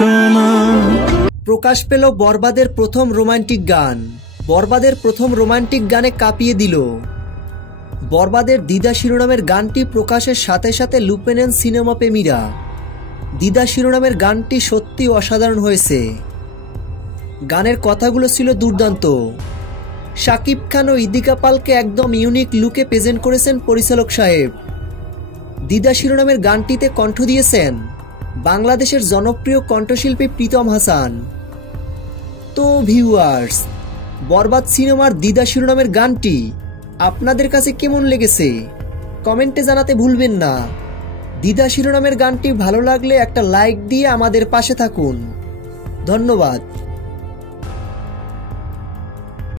শোনা। প্রকাশ পেল বরবাদের প্রথম রোমান্টিক গান। বরবাদের প্রথম রোমান্টিক গানে কাঁপিয়ে দিল। বরবাদের দিদা শিরোনামের গানটি প্রকাশের সাথে সাথে লুপে নেন সিনেমা প্রেমীরা। দিদা শিরোনামের গানটি সত্যি অসাধারণ হয়েছে। গানের কথাগুলো ছিল দুর্দান্ত। শাকিব খান ও ইদিকা পালকে একদম ইউনিক লুকে প্রেজেন্ট করেছেন পরিচালক সাহেব। দিদা শিরোনামের গানটিতে কণ্ঠ দিয়েছেন বাংলাদেশের জনপ্রিয় কণ্ঠশিল্পী প্রীতম হাসান। তো ভিউয়ার্স, বরবাদ সিনেমার দিদা শিরোনামের গানটি আপনাদের কাছে কেমন লেগেছে কমেন্টে জানাতে ভুলবেন না। দিদা শিরোনামের গানটি ভালো লাগলে একটা লাইক দিয়ে আমাদের পাশে থাকুন। ধন্যবাদ।